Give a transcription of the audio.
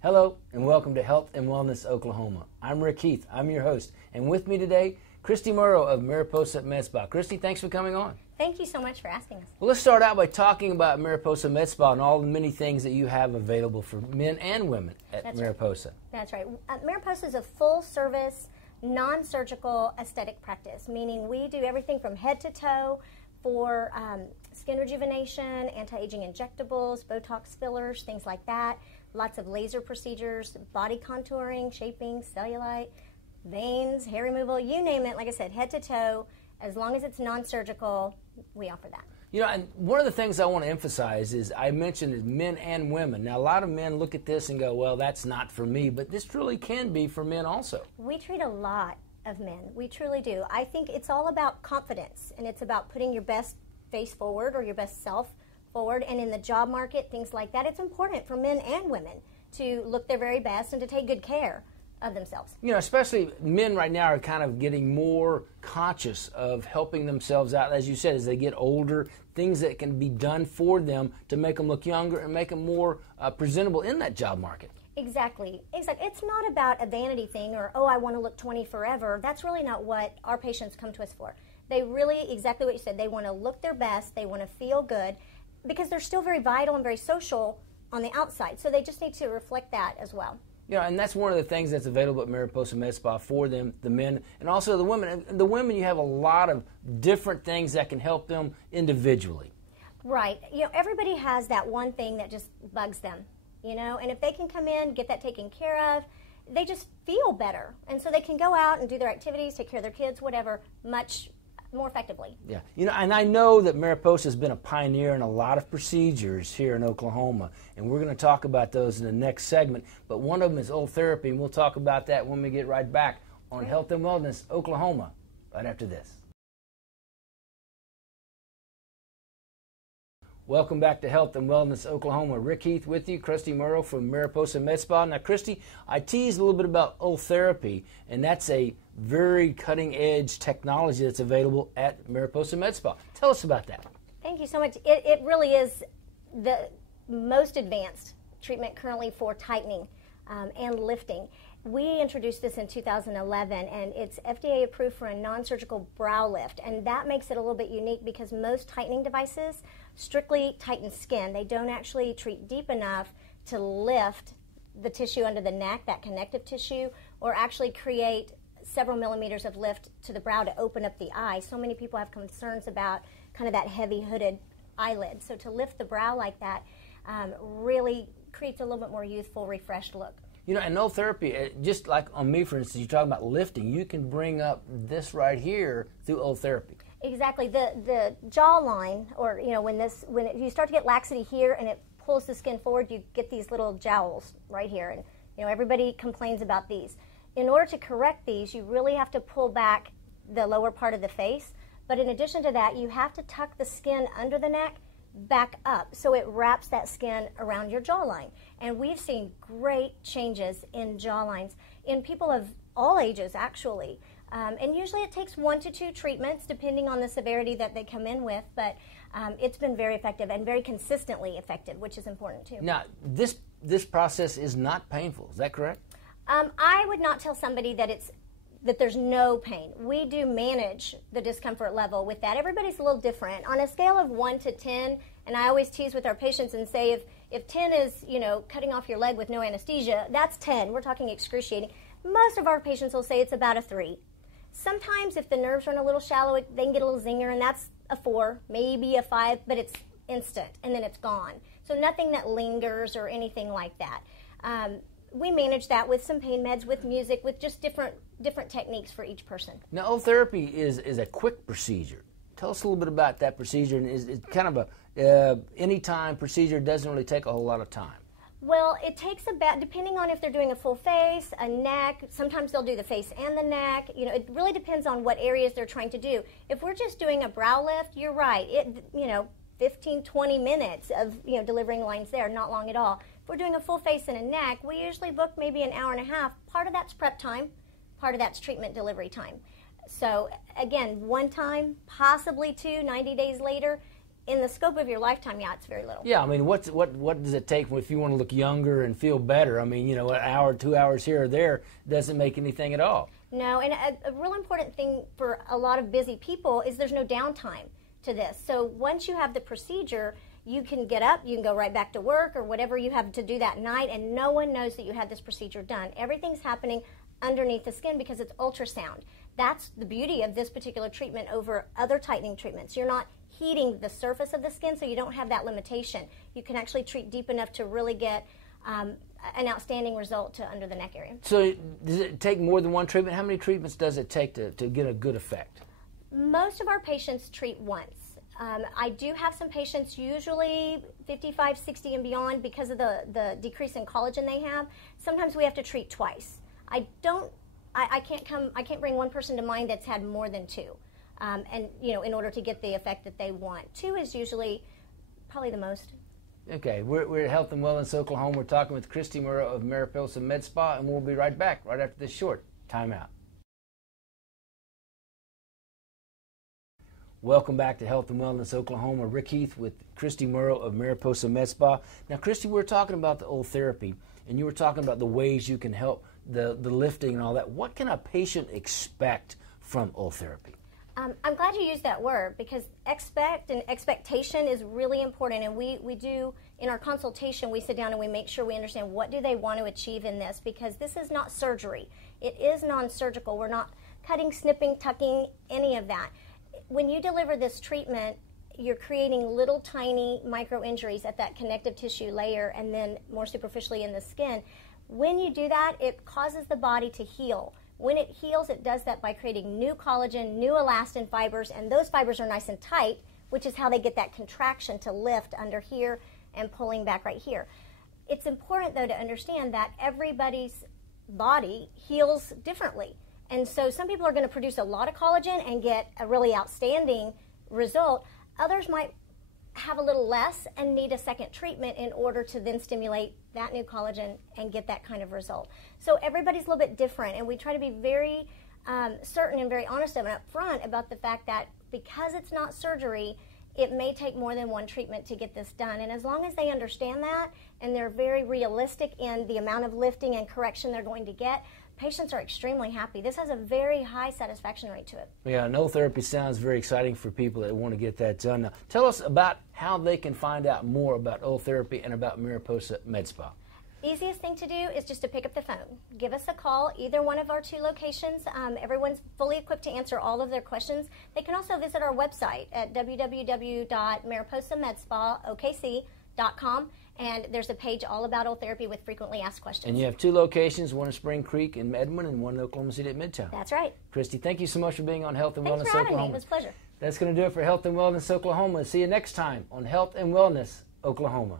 Hello and welcome to Health and Wellness Oklahoma. I'm Rick Heath. I'm your host. And with me today, Kristy Murrow of Mariposa MedSpa. Kristy, thanks for coming on. Thank you so much for asking us. Well, let's start out by talking about Mariposa MedSpa and all the many things that you have available for men and women at That's Mariposa. Right. That's right. Mariposa is a full-service, non-surgical aesthetic practice, meaning we do everything from head to toe for skin rejuvenation, anti-aging injectables, Botox fillers, things like that. Lots of laser procedures, body contouring, shaping, cellulite, veins, hair removal, you name it. Like I said, head to toe. As long as it's non-surgical, we offer that. You know, and one of the things I want to emphasize is I mentioned is men and women. Now, a lot of men look at this and go, well, that's not for me, but this truly can be for men also. We treat a lot of men. We truly do. I think it's all about confidence, and it's about putting your best face forward or your best self forward. And in the job market, things like that, it's important for men and women to look their very best and to take good care of themselves. You know, especially men right now are kind of getting more conscious of helping themselves out, as you said, as they get older, things that can be done for them to make them look younger and make them more presentable in that job market. Exactly. It's not about a vanity thing or, oh, I want to look 20 forever. That's really not what our patients come to us for. They really, exactly what you said, they want to look their best, they want to feel good, because they're still very vital and very social on the outside. So they just need to reflect that as well. Yeah, and that's one of the things that's available at Mariposa MedSpa for them, the men, and also the women. And the women, you have a lot of different things that can help them individually. Right. You know, everybody has that one thing that just bugs them, you know, and if they can come in, get that taken care of, they just feel better. And so they can go out and do their activities, take care of their kids, whatever, much more effectively. Yeah, you know, and I know that Mariposa has been a pioneer in a lot of procedures here in Oklahoma, and we're going to talk about those in the next segment, but one of them is Ultherapy, and we'll talk about that when we get right back on Health and Wellness Oklahoma, right after this. Welcome back to Health and Wellness Oklahoma. Rick Heath with you, Kristy Murrow from Mariposa MedSpa. Now, Kristy, I teased a little bit about Ultherapy, and that's a very cutting-edge technology that's available at Mariposa MedSpa. Tell us about that. Thank you so much. It really is the most advanced treatment currently for tightening and lifting. We introduced this in 2011, and it's FDA approved for a non-surgical brow lift, and that makes it a little bit unique because most tightening devices strictly tighten skin. They don't actually treat deep enough to lift the tissue under the neck, that connective tissue, or actually create several millimeters of lift to the brow to open up the eye. So many people have concerns about kind of that heavy hooded eyelid. So to lift the brow like that really creates a little bit more youthful, refreshed look. You know, and Ultherapy, just like on me, for instance, you're talking about lifting, you can bring up this right here through Ultherapy. Exactly. The jawline, or, you know, when you start to get laxity here and it pulls the skin forward, you get these little jowls right here. And, you know, everybody complains about these. In order to correct these, you really have to pull back the lower part of the face. But in addition to that, you have to tuck the skin under the neck back up so it wraps that skin around your jawline. And we've seen great changes in jawlines in people of all ages, actually. And usually it takes 1 to 2 treatments depending on the severity that they come in with, but it's been very effective and very consistently effective, which is important too. Now, this process is not painful, is that correct? I would not tell somebody that there's no pain. We do manage the discomfort level with that. Everybody's a little different. On a scale of 1 to 10, and I always tease with our patients and say if 10 is, you know, cutting off your leg with no anesthesia, that's 10. We're talking excruciating. Most of our patients will say it's about a 3. Sometimes if the nerves run a little shallow, they can get a little zinger, and that's a 4, maybe a 5, but it's instant, and then it's gone. So nothing that lingers or anything like that. We manage that with some pain meds, with music, with just different techniques for each person. Now, Ultherapy is a quick procedure. Tell us a little bit about that procedure. And it's kind of a anytime procedure, doesn't really take a whole lot of time. Well, it takes about, depending on if they're doing a full face, a neck, sometimes they'll do the face and the neck. You know, it really depends on what areas they're trying to do. If we're just doing a brow lift, you're right. 15, 20 minutes of, you know, delivering lines there, not long at all. If we're doing a full face and a neck, we usually book maybe an hour and a half. Part of that's prep time, part of that's treatment delivery time. So again, one time, possibly 2, 90 days later, in the scope of your lifetime, yeah, it's very little. Yeah, I mean, what does it take if you want to look younger and feel better? I mean, you know, an hour, 2 hours here or there doesn't make anything at all. No, and a real important thing for a lot of busy people is there's no downtime to this. So once you have the procedure, you can get up, you can go right back to work or whatever you have to do that night, and no one knows that you had this procedure done. Everything's happening underneath the skin because it's ultrasound. That's the beauty of this particular treatment over other tightening treatments. You're not heating the surface of the skin, so you don't have that limitation. You can actually treat deep enough to really get an outstanding result to under the neck area. So does it take more than one treatment? How many treatments does it take to get a good effect? Most of our patients treat once. I do have some patients, usually 55, 60 and beyond, because of the decrease in collagen they have. Sometimes we have to treat twice. I can't bring one person to mind that's had more than two. And, you know, in order to get the effect that they want. Two is usually probably the most. Okay, we're at Health and Wellness Oklahoma. We're talking with Kristy Murrow of Mariposa MedSpa, and we'll be right back right after this short timeout. Welcome back to Health and Wellness Oklahoma. Rick Heath with Kristy Murrow of Mariposa MedSpa. Now, Kristy, we're talking about the Ultherapy, and you were talking about the ways you can help the lifting and all that. What can a patient expect from Ultherapy? I'm glad you used that word, because expectation is really important, and we do, in our consultation, we sit down and we make sure we understand what do they want to achieve in this, because this is not surgery. It is non-surgical. We're not cutting, snipping, tucking, any of that. When you deliver this treatment, you're creating little tiny micro injuries at that connective tissue layer and then more superficially in the skin. When you do that, it causes the body to heal. When it heals, it does that by creating new collagen, new elastin fibers, and those fibers are nice and tight, which is how they get that contraction to lift under here and pulling back right here. It's important, though, to understand that everybody's body heals differently. And so some people are going to produce a lot of collagen and get a really outstanding result. Others might have a little less and need a second treatment in order to then stimulate that new collagen and get that kind of result. So everybody's a little bit different, and we try to be very certain and very honest and upfront about the fact that because it's not surgery, it may take more than one treatment to get this done. And as long as they understand that and they're very realistic in the amount of lifting and correction they're going to get, patients are extremely happy. This has a very high satisfaction rate to it. Yeah, Ultherapy sounds very exciting for people that want to get that done. Now, tell us about how they can find out more about Ultherapy and about Mariposa MedSpa. Easiest thing to do is just to pick up the phone. Give us a call, either one of our two locations. Everyone's fully equipped to answer all of their questions. They can also visit our website at www.mariposamedspakc.com, and there's a page all about Ultherapy with frequently asked questions. And you have two locations, one in Spring Creek in Edmond and one in Oklahoma City at Midtown. That's right. Kristy, thank you so much for being on Health and Thanks Wellness for having Oklahoma. me. It was a pleasure. That's going to do it for Health and Wellness Oklahoma. See you next time on Health and Wellness Oklahoma.